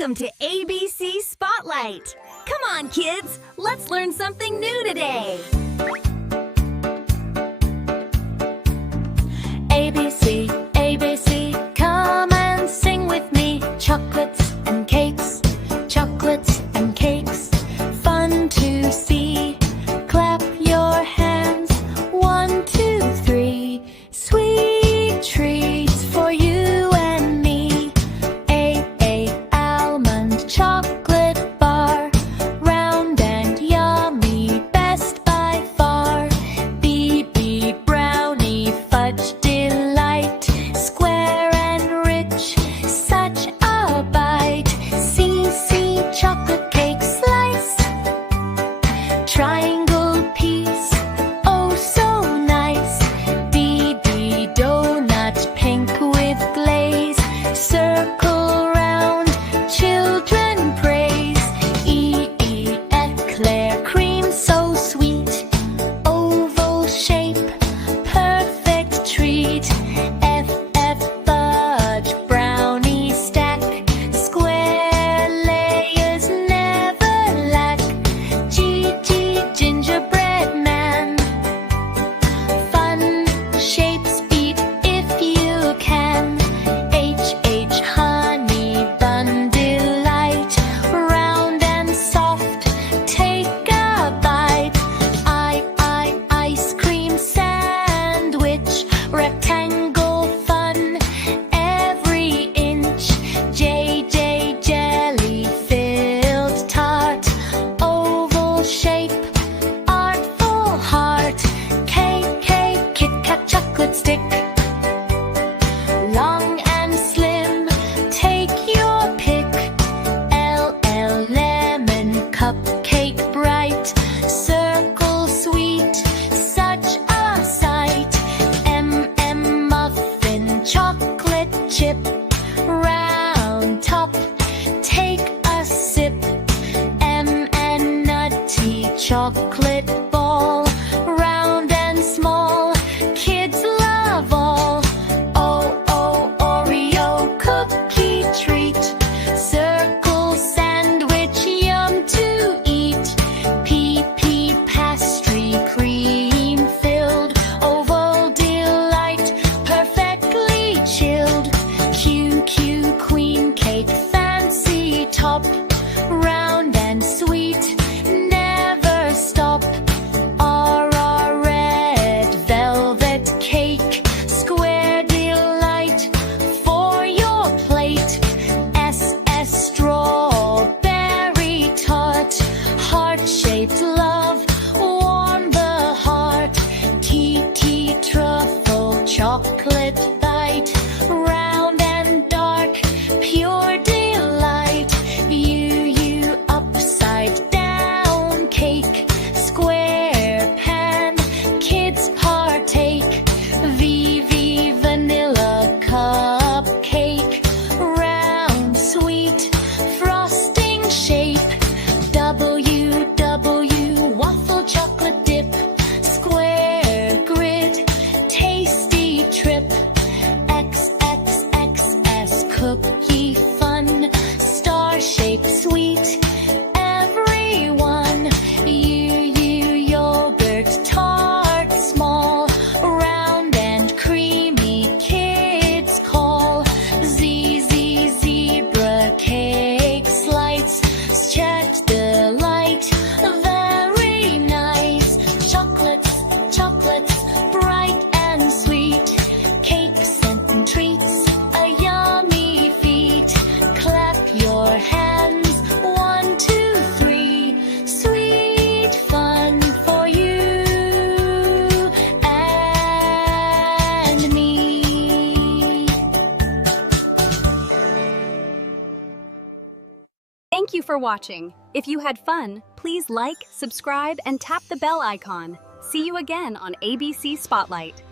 Welcome to ABC Spotlight. Come on, kids, let's learn something new today. ABC, ABC, come and sing with me. Chocolates and cakes, chocolates and cakes, fun to see. Clap your hands, 1, 2, 3. Sweet treats for you and me. Almond chocolate bar, round and yummy, best by far. B brownie fudge delight, square and rich, such a bite. C chocolate cake slice, triangle piece, oh so nice. D donut pink with glaze, circle round, children praise. E eclair cream so sweet, oval shape, perfect treat. F fudge brownie stack, square layers never lack. G gingerbread man, fun shapes beat if you can. H honey bun delight, round and soft, take a bite. I ice cream sandwich, rectangle fun, every inch. J jelly filled tart, oval shape, artful heart. K Kit Kat chocolate stick, long and slim, take your pick. L lemon cupcake bright, circle sweet, such a sight. M muffin chocolate chip, round top, take a sip. M nutty chocolate ball, round and small, kids love all. O Oreo cookie treat, circle sandwich, yum to eat. P pastry cream filled, oval delight, perfectly chilled. Q queen cake fancy top, round and sweet, never stop. R red velvet cake, square delight, for your plate. S strawberry tart, heart-shaped love, warm the heart. T truffle chocolate bite, round and dark, pure delight. U upside down cake, square pan, kids partake. V vanilla cupcake, round sweet, frosting shape. W waffle chocolate dip, square grid, tasty trip. XXXS cookie fun, star-shaped sweet, everyone. U yogurt tart small, round and creamy, kids call. Z zebra cake slice, chat delight, very nice. Chocolates, bright and sweet, cakes and treats, a yummy feat. Clap your hands, 1, 2, 3. Sweet fun for you and me. Thank you for watching. If you had fun, please like, subscribe, and tap the bell icon. See you again on ABC Spotlight.